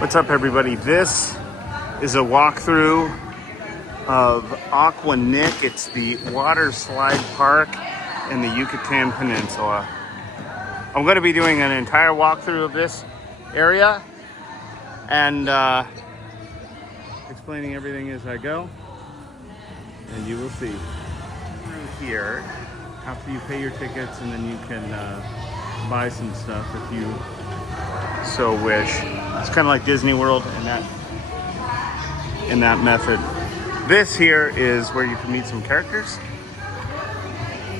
What's up, everybody? This is a walkthrough of Aqua Nick. It's the water slide park in the Yucatan Peninsula. I'm going to be doing an entire walkthrough of this area and explaining everything as I go. And you will see through here after you pay your tickets, and then you can buy some stuff if you so wish. It's kind of like Disney World in that method. This here is where you can meet some characters.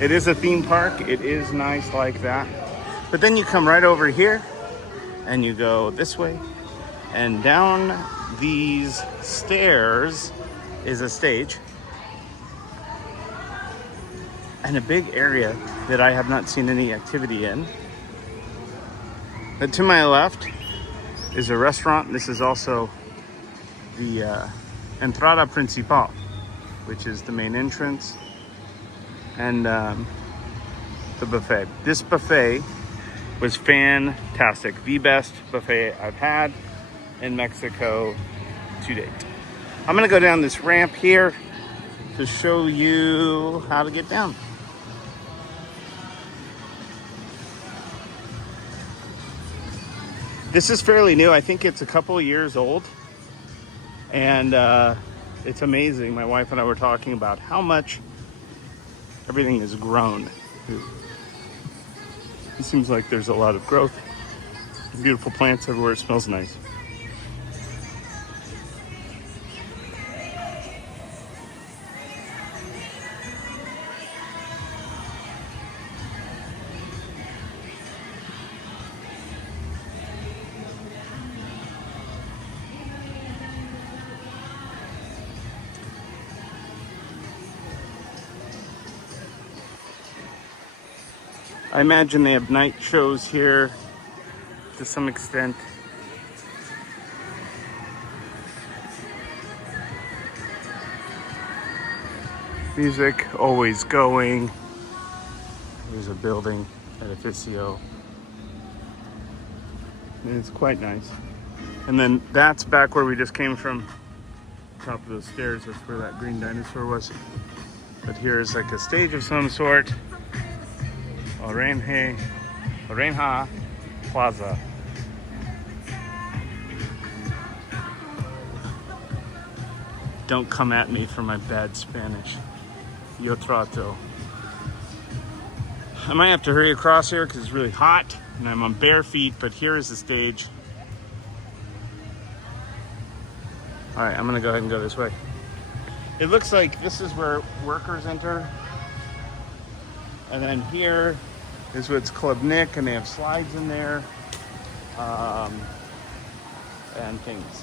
It is a theme park. It is nice like that. But then you come right over here and you go this way, and down these stairs is a stage and a big area that I have not seen any activity in. But to my left is a restaurant. This is also the entrada principal, which is the main entrance, and the buffet. This buffet was fantastic. The best buffet I've had in Mexico to date. I'm gonna go down this ramp here to show you how to get down. This is fairly new. I think it's a couple of years old, and it's amazing. My wife and I were talking about how much everything has grown. It seems like there's a lot of growth. Beautiful plants everywhere. It smells nice. I imagine they have night shows here to some extent. Music always going. There's a building, edificio. And it's quite nice. And then that's back where we just came from. Top of those stairs, that's where that green dinosaur was. But here's like a stage of some sort. Orenha Plaza. Don't come at me for my bad Spanish. Yo trato. I might have to hurry across here because it's really hot and I'm on bare feet, but here is the stage. All right, I'm gonna go ahead and go this way. It looks like this is where workers enter. And then here is what's Club Nick, and they have slides in there and things.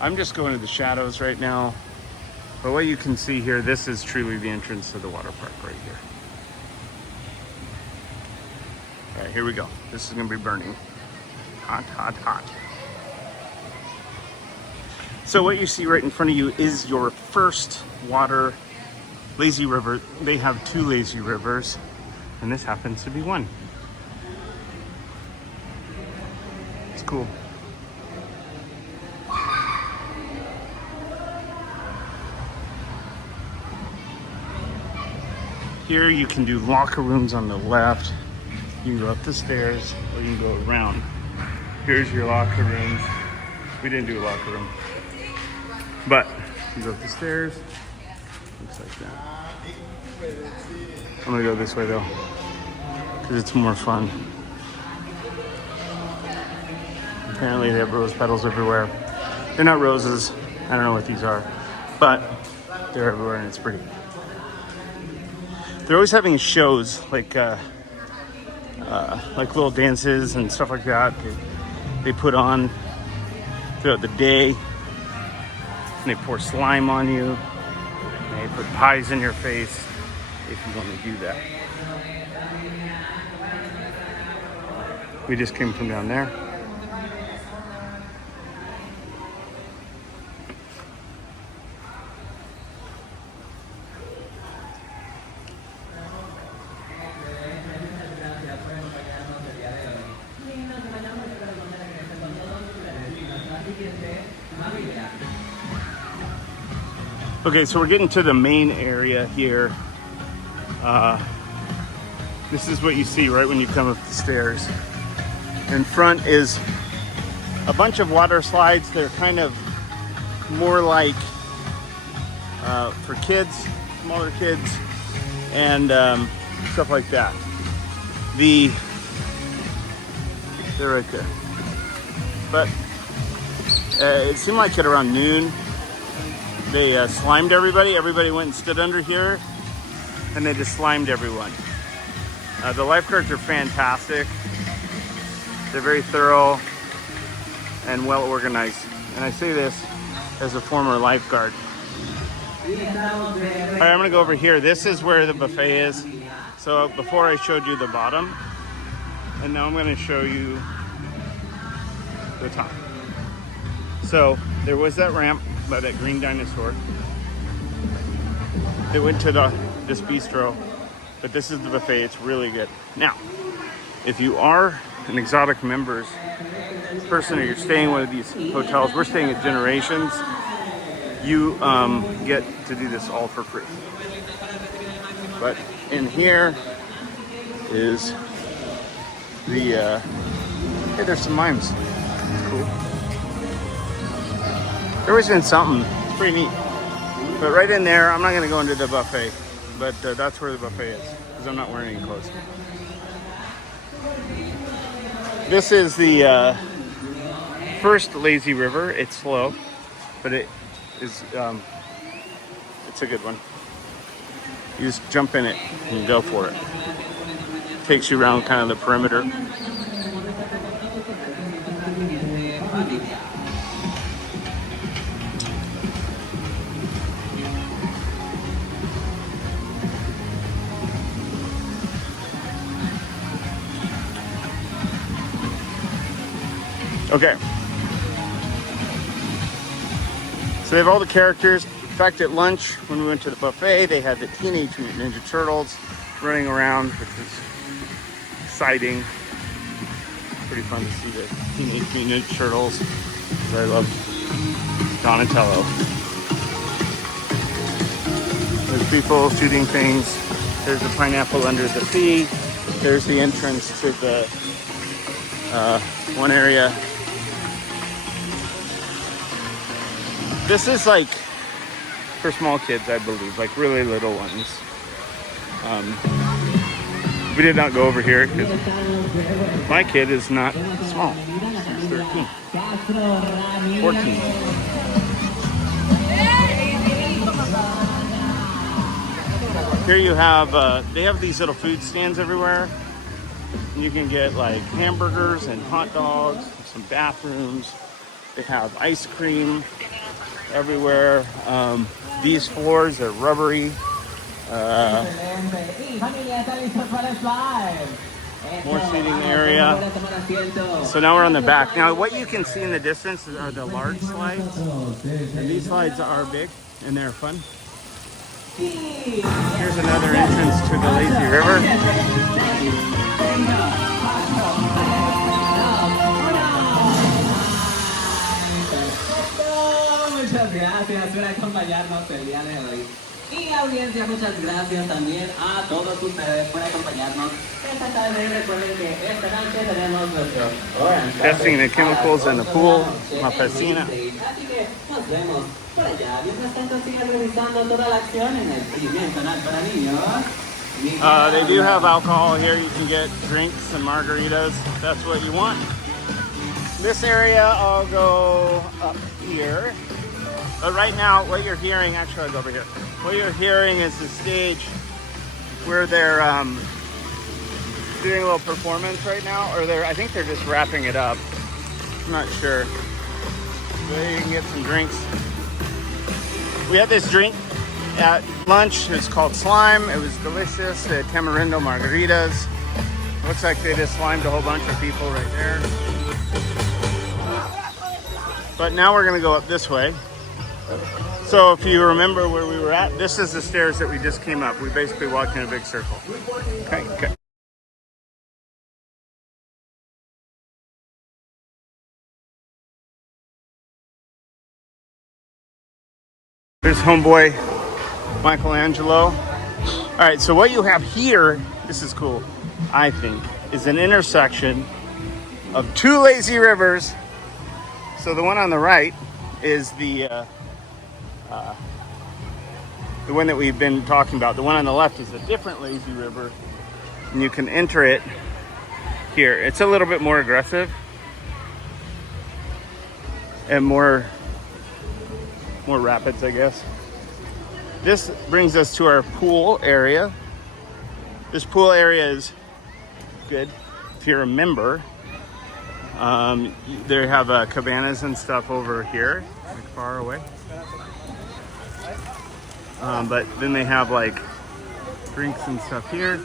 I'm just going to the shadows right now, but what you can see here, this is truly the entrance to the water park right here. All right, here we go. This is gonna be burning. Hot, hot, hot. So what you see right in front of you is your first water lazy river. They have two lazy rivers, and this happens to be one. It's cool. Here you can do locker rooms on the left. You can go up the stairs, or you can go around. Here's your locker rooms. We didn't do a locker room, but you go up the stairs. Looks like that. I'm gonna go this way though, because it's more fun. Apparently they have rose petals everywhere. They're not roses. I don't know what these are, but they're everywhere and it's pretty. They're always having shows like little dances and stuff like that. They put on throughout the day, and they pour slime on you. They put pies in your face if you want to do that. We just came from down there. Okay, so we're getting to the main area here. This is what you see right when you come up the stairs. In front is a bunch of water slides. They're kind of more like for kids, smaller kids, and stuff like that. They're right there. But it seemed like at around noon, they slimed everybody. Everybody went and stood under here, and they just slimed everyone. The lifeguards are fantastic. They're very thorough and well organized. And I say this as a former lifeguard. All right, I'm gonna go over here. This is where the buffet is. So before I showed you the bottom, and now I'm gonna show you the top. So there was that ramp by that green dinosaur. It went to this bistro, but this is the buffet. It's really good. Now, if you are an exotic members person or you're staying in one of these hotels, we're staying at Generations, you get to do this all for free. But in here is the hey, there's some mimes. It's cool. They're always doing something. It's pretty neat. But right in there, I'm not going to go into the buffet, but that's where the buffet is because I'm not wearing any clothes. This is the first lazy river. It's slow, but it is it's a good one. You just jump in it and go for it. Takes you around kind of the perimeter. Okay. So they have all the characters. In fact, at lunch, when we went to the buffet, they had the Teenage Mutant Ninja Turtles running around, which was exciting. Pretty fun to see the Teenage Mutant Ninja Turtles. I love Donatello. There's people shooting things. There's a pineapple under the sea. There's the entrance to the one area. This is like for small kids, I believe, like really little ones. We did not go over here because my kid is not small. He's 13, 14. Here you have, they have these little food stands everywhere. You can get like hamburgers and hot dogs, some bathrooms. They have ice cream everywhere. These floors are rubbery. More seating area. So now we're on the back. Now what you can see in the distance are the large slides. And these slides are big and they're fun. Here's another entrance to the lazy river. Muchas gracias por acompañarnos el día de hoy. Y audiencia, muchas gracias también a todos ustedes por acompañarnos esta tarde. Recuerden que esta noche tenemos nuestro testing the chemicals in the pool, la piscina. Así que nos vemos por allá. Mientras tanto, sigan revisando toda la acción en el Pimiento Canal para Niños. They do have alcohol here. You can get drinks and margaritas if that's what you want. This area, I'll go up here. But right now, what you're hearing, actually I'll go over here. What you're hearing is the stage where they're doing a little performance right now, or I think they're just wrapping it up. I'm not sure. But you can get some drinks. We had this drink at lunch. It's called Slime. It was delicious. They had tamarindo margaritas. Looks like they just slimed a whole bunch of people right there. But now we're gonna go up this way. So if you remember where we were at, this is the stairs that we just came up. We basically walked in a big circle. Okay. Here's homeboy Michelangelo. All right, so what you have here, this is cool, I think, is an intersection of two lazy rivers. So the one on the right is the one that we've been talking about. The one on the left is a different lazy river, and you can enter it here. It's a little bit more aggressive and more rapids, I guess. This brings us to our pool area. This pool area is good if you're a member. They have cabanas and stuff over here, like far away. But then they have like drinks and stuff here.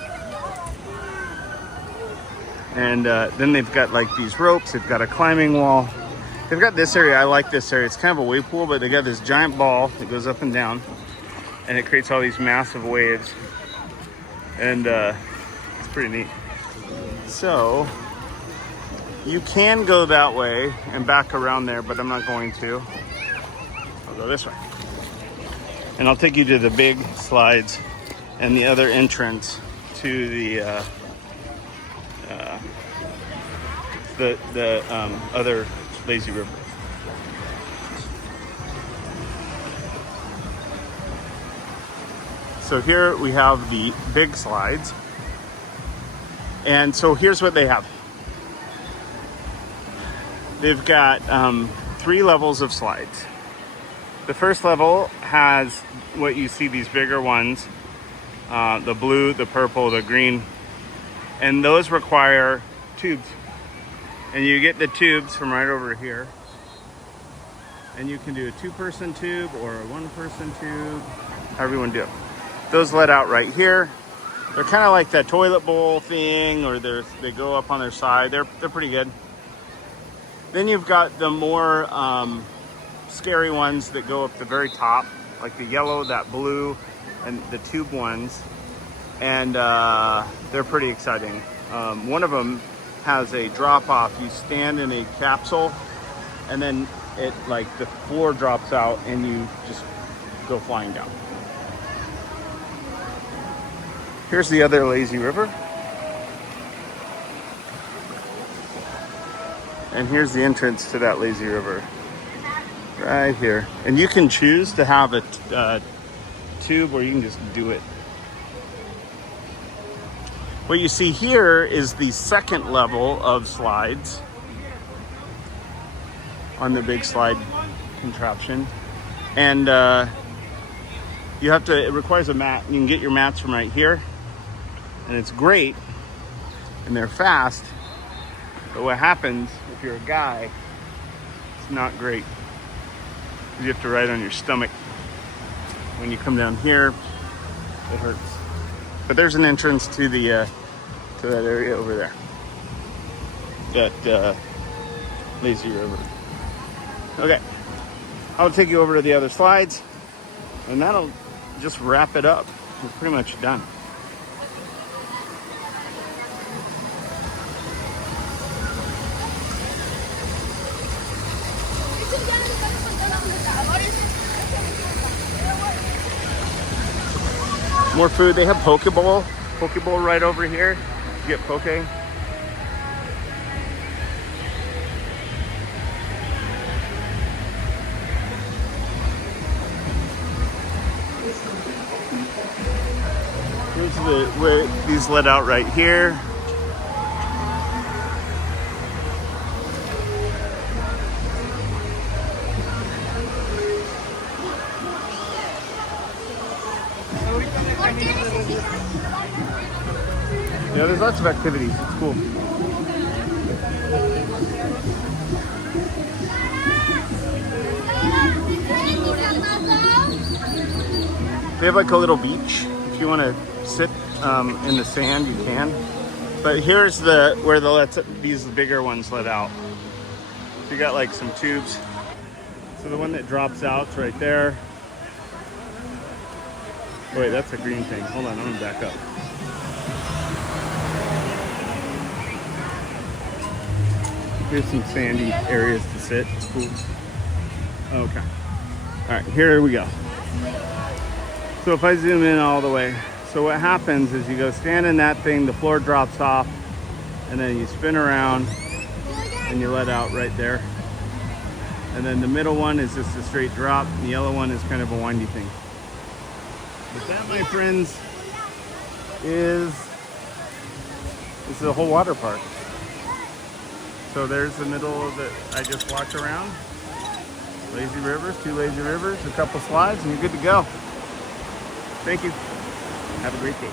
And then they've got like these ropes. They've got a climbing wall. They've got this area. I like this area. It's kind of a wave pool, but they got this giant ball that goes up and down, and it creates all these massive waves. And it's pretty neat. So you can go that way and back around there, but I'm not going to. I'll go this way. And I'll take you to the big slides and the other entrance to the other lazy river. So here we have the big slides. And so here's what they have. They've got 3 levels of slides. The first level has what you see, these bigger ones, the blue, the purple, the green, and those require tubes. And you get the tubes from right over here. And you can do a 2-person tube or a 1-person tube, however you want to do it. Those let out right here. They're kind of like that toilet bowl thing, or they go up on their side. They're pretty good. Then you've got the more scary ones that go up the very top, like the yellow, that blue, and the tube ones. And they're pretty exciting. One of them has a drop off. You stand in a capsule, and then it, like, the floor drops out and you just go flying down. Here's the other lazy river. And here's the entrance to that lazy river. Right here. And you can choose to have a tube, or you can just do it. What you see here is the second level of slides on the big slide contraption. And it requires a mat. You can get your mats from right here. And it's great. And they're fast. But what happens if you're a guy, it's not great. You have to ride on your stomach. When you come down here, it hurts. But there's an entrance to the to that area over there. That lazy river. Okay, I'll take you over to the other slides, and that'll just wrap it up. We're pretty much done. More food. They have Pokeball right over here. You get Poke. Here's where these let out right here. Yeah, there's lots of activities. It's cool. They have like a little beach. If you want to sit in the sand, you can. But here's where these bigger ones let out. So you got like some tubes. So the one that drops out's right there. Oh, wait, that's a green thing. Hold on, I'm gonna back up. Here's some sandy areas to sit. It's cool. Okay. All right, here we go. So if I zoom in all the way, so what happens is you go stand in that thing, the floor drops off, and then you spin around and you let out right there. And then the middle one is just a straight drop, and the yellow one is kind of a windy thing. But that, my friends, is the whole water park. So there's the middle of it. I just walked around. Lazy rivers, 2 lazy rivers, a couple slides, and you're good to go. Thank you. Have a great day.